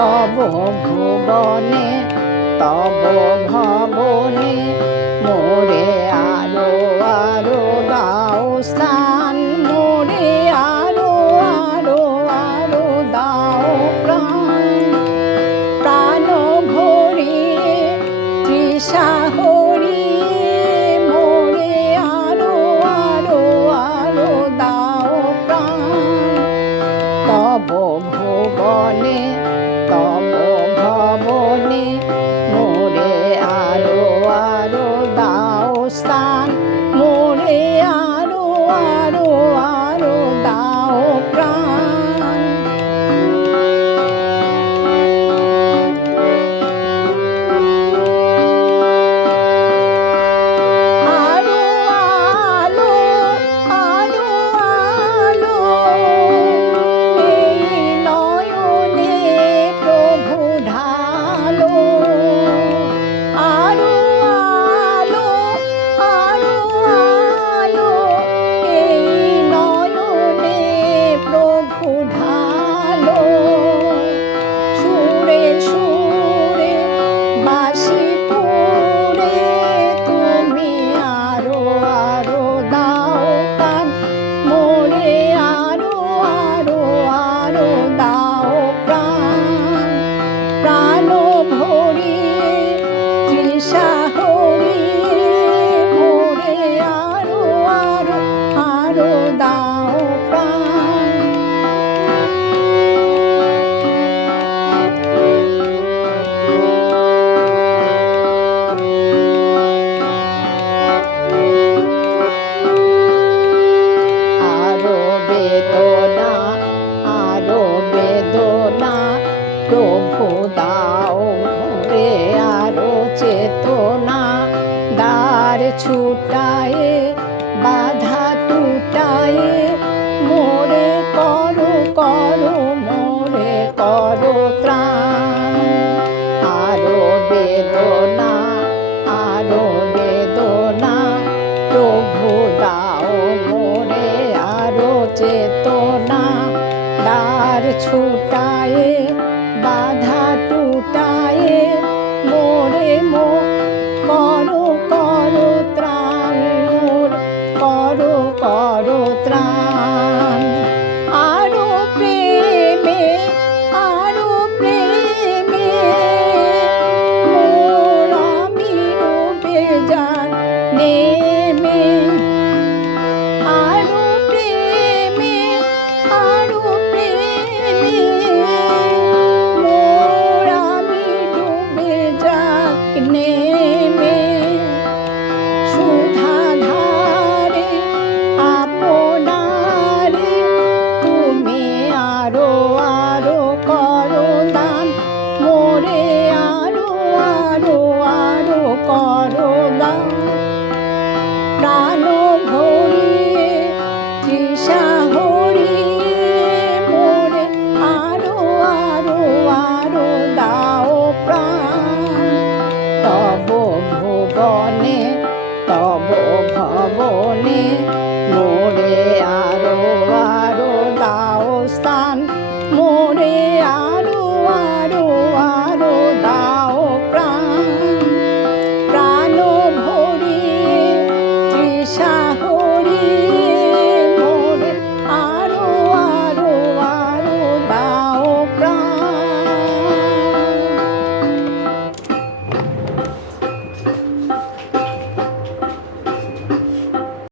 তব ভুবনে তব ভবনে মোরে আরো আরো দাও স্থান, মোরে আরো আরো আরো দাও প্রাণ। প্রাণ ভরিয়ে তৃষা হরিয়ে মোরে আরো আরো আরো দাও প্রাণ। তব ভুবনে তব ভবনে মোরে আরো আরো দাও স্থান, মোরে আরো আরো আরো দাও প্রাণ। আরো আলো আরো আলো এই নয়নে প্রভু ঢালো। আরো আলো আরো আলো এই নয়নে প্রভু ঢালো। সুরে সুরে বাঁশি পুরে তুমি আরো আরো দাও তান, মোরে আরো আরো আরো দাও প্রাণ। প্রাণ ভরিয়ে তৃষা হরিয়ে মোরে আরো আরো আরো দাও প্রাণ। আরো বেদনা আরো বেদনা প্রভু দাও ভরে আরো চেতনা। দ্বার ছুটায়ে বাধা টুটায়ে মোরে করো করো মোরে করো ত্রাণ। আরো বেদনা আরো বেদনা প্রভু দাও মোরে আরো চেতনা। দ্বার ছুটা